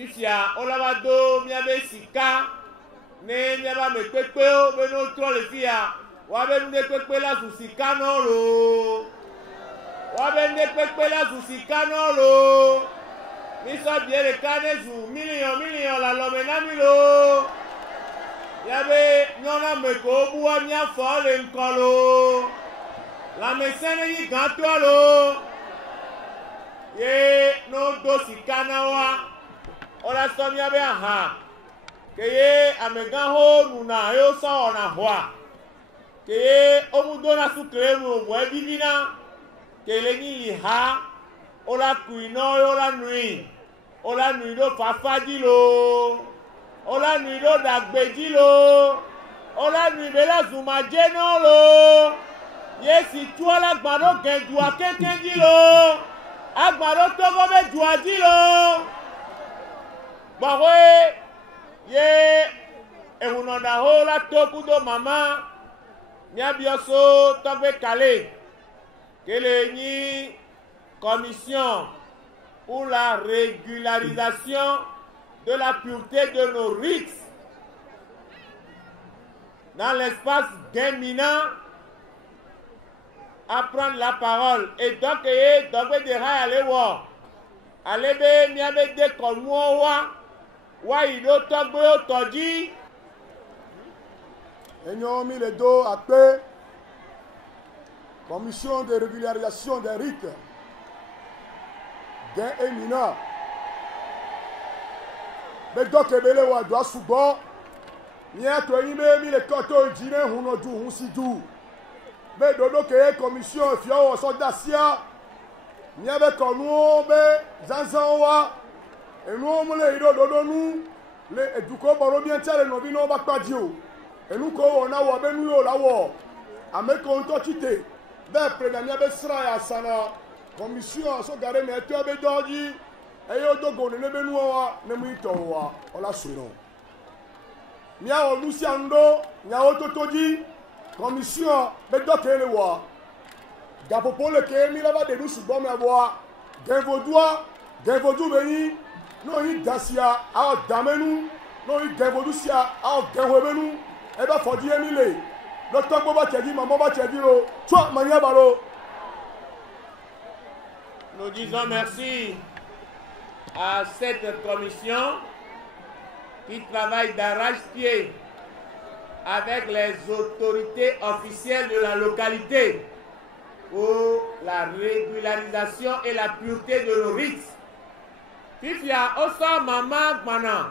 Fifia, on l'a do, miabe sika, ne miaba me pepe, beno trop le fia, wabe nous de pepe la sous sika non lo, wabe ne pepe la sous sika non lo, mi so bien le cane sous million la lomena milo, yabe nyona me ko buwa mia fo le nkolo, la mesene yi ganto lo, ye no do sika na wa. Ola somia be aha keye amegaho nuna yo so ona hoa keye omudona su kremu mo ebibina kele ni ha ola kuino ola nui do fafaji lo ola nui do dagbeji lo ola nui be la zuma jeno lo yesi tu ola gbado gendu akekenji lo agbado togo be juaji lo. Bawe ye ehunonda ho la tokudo mama miabioso togbe kale kele ni commission pour la régularisation de la pureté de nos rites dans l'espace Guémina à prendre la parole et donc togbe de ha ale wo alebe miabe de konuo wa ilo togbe o toji enyo mi le do ape commission de régularisation des rites gen emina be do kebele wa do subo ni ato yin me mi le koto jine huno du hun si du be do ke commission fi o so dasia ni abe konuo be zanzan wa enu mo le iro dodo nu le eduko boro bien tele no bi no ba padi o enu ko ona wo be nu yo lawo ameko nto chite be premier be sra ya sana commission so gare me eto be doji eyo dogo ne be nu wa ne mu ito wa ola suro mi a o luciando nya o totoji commission be dokele wa gapopo le ke mi la ba de lu subo me wa genvodou beni no yi dasia a damenu no yi genvodusia a genwebenu e ba fodi emile lo togbo ba cheji mamo ba cheji ro twa mania baro. Nous disons merci à cette commission qui travaille d'arrache-pied avec les autorités officielles de la localité pour la régularisation et la pureté de nos rites. Fifia osa mama gbana.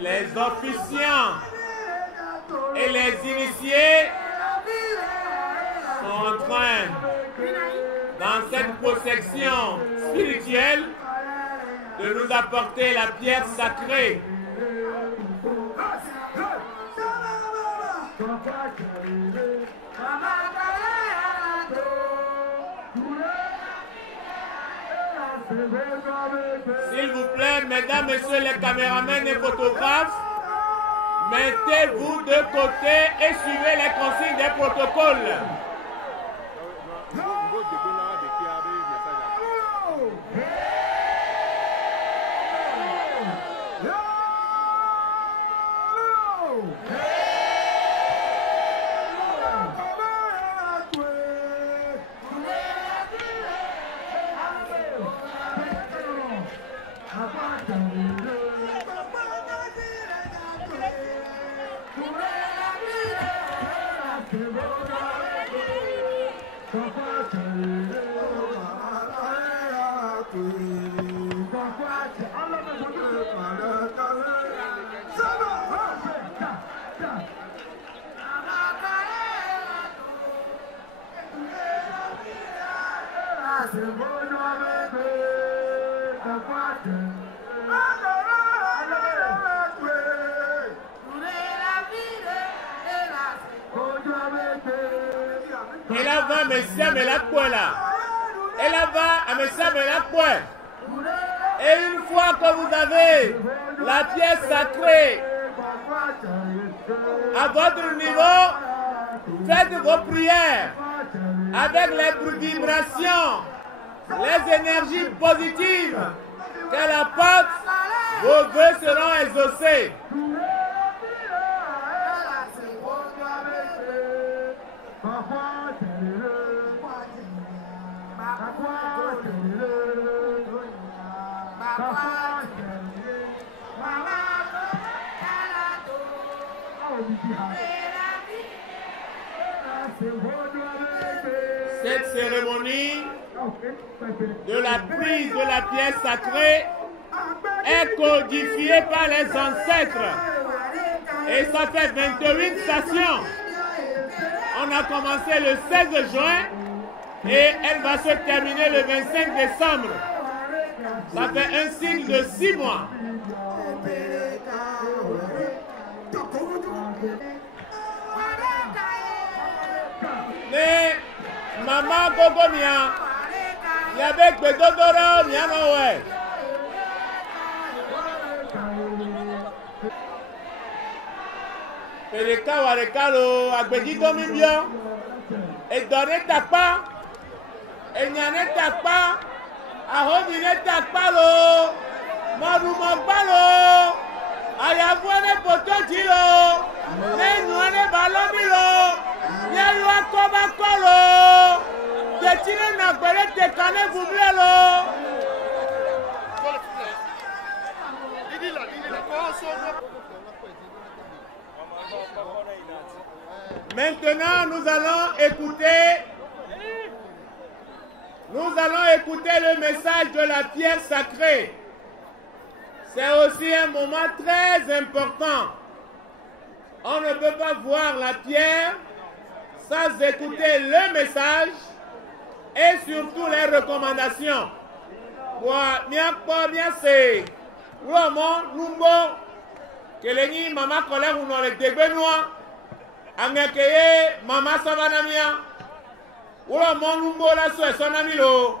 Les officiants et les initiés sont en train, dans cette procession spirituelle, de nous apporter la pierre sacrée. S'il vous plaît, mesdames, messieurs les caméramans et photographes, mettez-vous de côté et suivez les consignes des protocoles. Elle va me la poêle. Elle va me la poêle. Et une fois que vous avez la pièce sacrée à votre niveau, faites vos prières avec les vibrations, les énergies positives qu'elle apporte, vos vœux seront exaucés. Cette cérémonie de la prise de la pièce sacrée est codifiée par les ancêtres. Et ça fait 28 stations. On a commencé le 16 juin et elle va se terminer le 25 décembre. Ça fait un cycle de 6 mois. Mais maman Gogomia, il y avait que Dodoro, Mianoé. Pereka warekalo, agbedito mibio, edone takpa, enyane takpa, ahobine takpa lo, marumo balo, ayabuane potoji lo, nenuane balomi lo, nyalu akoba kolo, tetine nagbere tekane buble lo. Maintenant, nous allons écouter le message de la pierre sacrée. C'est aussi un moment très important. On ne peut pas voir la pierre sans écouter le message et surtout les recommandations. Mama collègue ou non les débenois. Angekeye mama savanamia wala monumbo la so sonamilo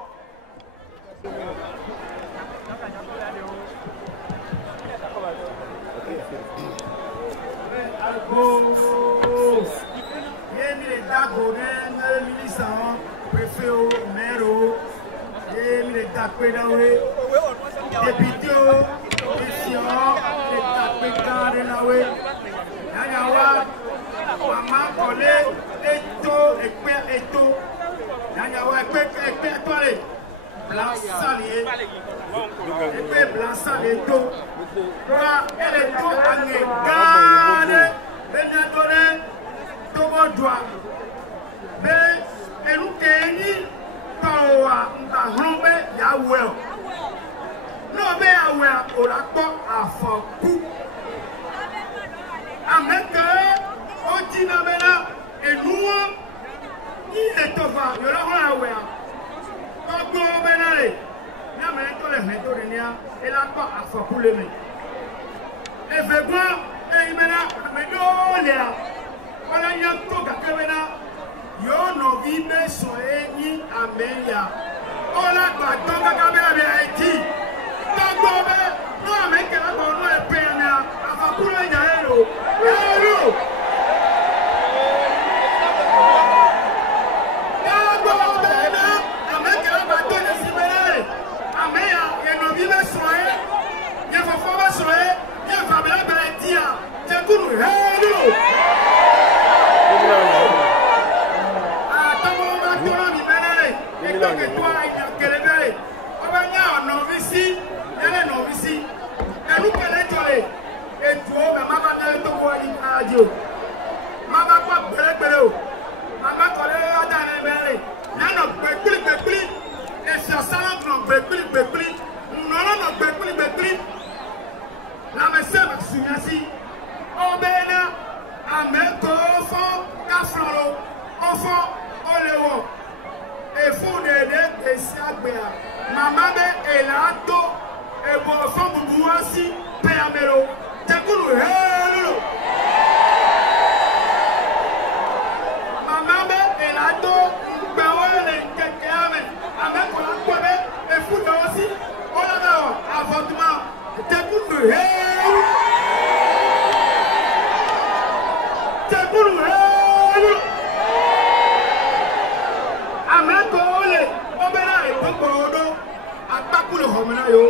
yemi le dago ne ministre préfet au maire yemi le dakwe dawe député question le dakwe kare nawe nyawa Maman collé eto Nyanyawa ekpe toile blanc salé ekpe blanc salé to toi elle est tout angé gane benadore tobo doa mais elu keni tawa nta hombe yawe no be yawe o la to afoku ameke Otina bela et nous il est tova yo la ho awe ogo benale na me to le me to nia e la pa afoku le me e fegwa e imena me do le wala nya to ka kebena yo no vibe so eni amelia ola gba to ka kabela be aiti to go be no me ke la ko no e pe na afoku le nya ero et là, et bon, femme de Bouassi, Péamelo, Tekoulou, Hello. Maman, et là, Béoué, Kékéame, avec la Kouébé, et Fouta aussi, on a d'abord, avortement, Tekoulou, Hello. Tekoulou, Hello. Avec Olé, Obéna et Bobo. Apaku le homena yo,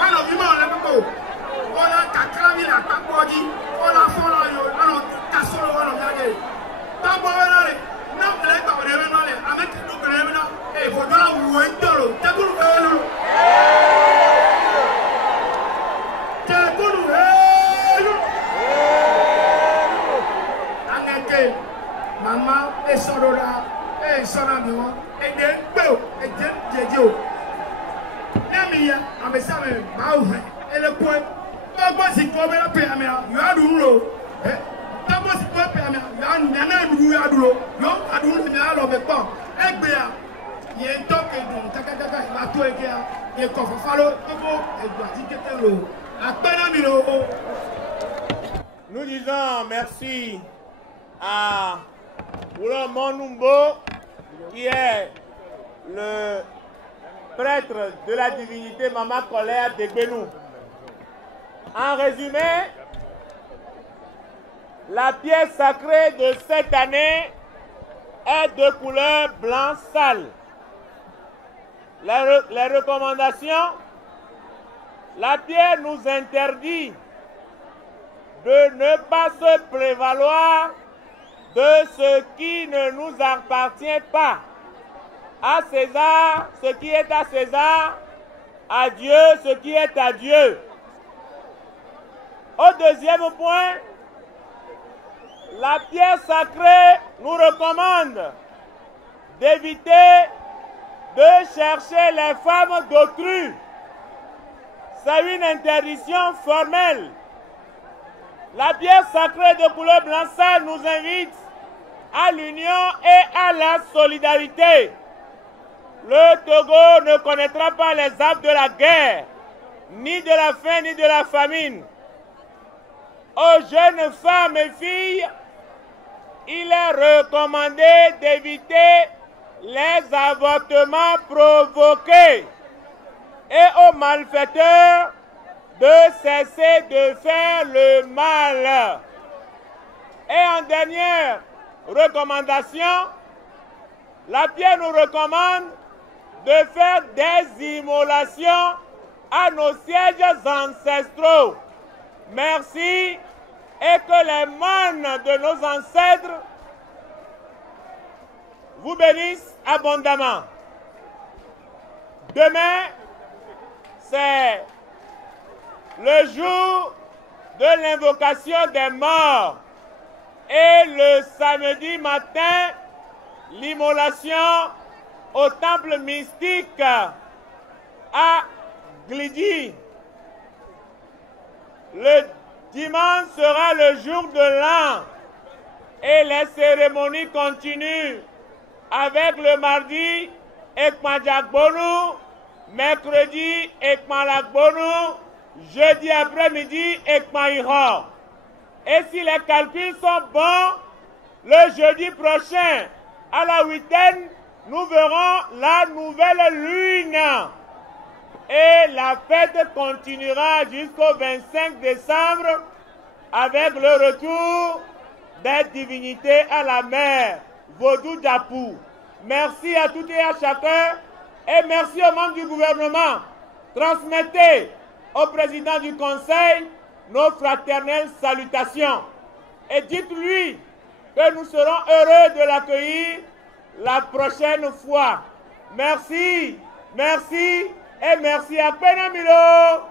alors vivement on l'a pas, on a kakraville à Pakodi, on a fola yo, alors Kassolo on a gagné. Tabo là, non mais pas on est là, avec nous on est là, et vous là vous êtes dolo, tabou le, tabou le, angeke, maman et Sorola, et Sonamio, et des beaux, et des dieux. I'm a salmon, and a point. That was it for me. You are doing that was it for me. You are doing out of the pump. Egbea, ye talking to Takataka, Latoya, ye coffee follow, Nous disons merci à Oula Monumbo, qui est le prêtre de la divinité Mama Colère de Benou. En résumé, la pièce sacrée de cette année est de couleur blanc sale. Les recommandations, la pierre nous interdit de ne pas se prévaloir de ce qui ne nous appartient pas. À César, ce qui est à César, à Dieu, ce qui est à Dieu. Au deuxième point, la pierre sacrée nous recommande d'éviter de chercher les femmes d'autrui. C'est une interdiction formelle. La pierre sacrée de couleur blanc sale nous invite à l'union et à la solidarité. Le Togo ne connaîtra pas les affres de la guerre, ni de la faim, ni de la famine. Aux jeunes femmes et filles, il est recommandé d'éviter les avortements provoqués et aux malfaiteurs de cesser de faire le mal. Et en dernière recommandation, la pierre nous recommande de faire des immolations à nos sièges ancestraux. Merci et que les mânes de nos ancêtres vous bénissent abondamment. Demain, c'est le jour de l'invocation des morts et le samedi matin, l'immolation au temple mystique à Glidi. Le dimanche sera le jour de l'an et les cérémonies continuent avec le mardi Ekmadjakbonu, mercredi Ekmalakbonu, jeudi après-midi Ekmaïra. Et si les calculs sont bons, le jeudi prochain à la huitaine, nous verrons la nouvelle lune. Et la fête continuera jusqu'au 25 décembre avec le retour des divinités à la mer, Vaudou Dapou. Merci à toutes et à chacun et merci aux membres du gouvernement. Transmettez au président du conseil nos fraternelles salutations et dites-lui que nous serons heureux de l'accueillir la prochaine fois. Merci, merci. Et merci à Penamilo.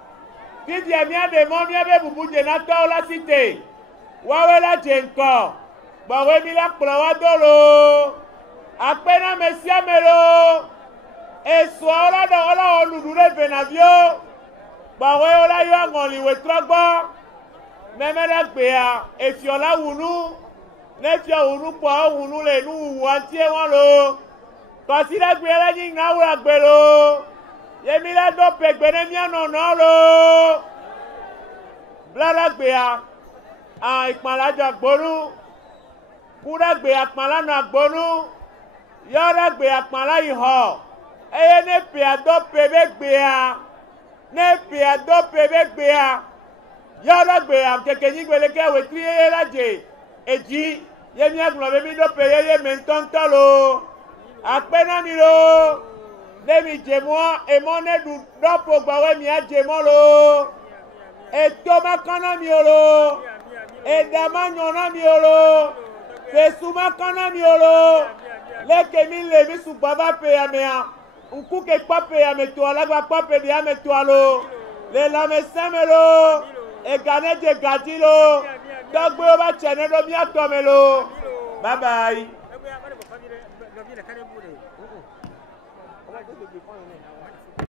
Si tu as bien des mots, bien de Boubou de Nato la cité. Wawela Djenko. Bawemila Klawadolo. A Penamesia Melo. Et soit là dans la Oludure Benavio. Baweola Yangoli Wetrogba. Memela Bea. Et sur la Wunu. Nefia Wunu Kwa Wunu le Nou Wantie Walo. Parce que la Bea Ninga Wala Belo. Yemi la do pegbe ne mia nono lo. Blala gbea. A ikpala jo agbonu. Kura gbe akpala no agbonu. Yora gbe akpala iho. Eye ne pe ado pebe gbea. Ne pe ado pebe gbea. Yora gbea keke ni gbele ke we tri eye la je. Eji yemi aglo be mi do pe ye mentonto lo. Apena mi lo. Demi jemo emone du dopo gbawe mi ajemo lo. Etoma kana mi lo. Edama nyona mi lo. Fesuma kana mi lo. Leke mi le mi su baba pe ya mea. Unku ke pape ya me to alagba pape bi ya me to alo. Le la me semelo. E gane je gadilo. Dogbe o ba chene do mi atomelo. Bye bye.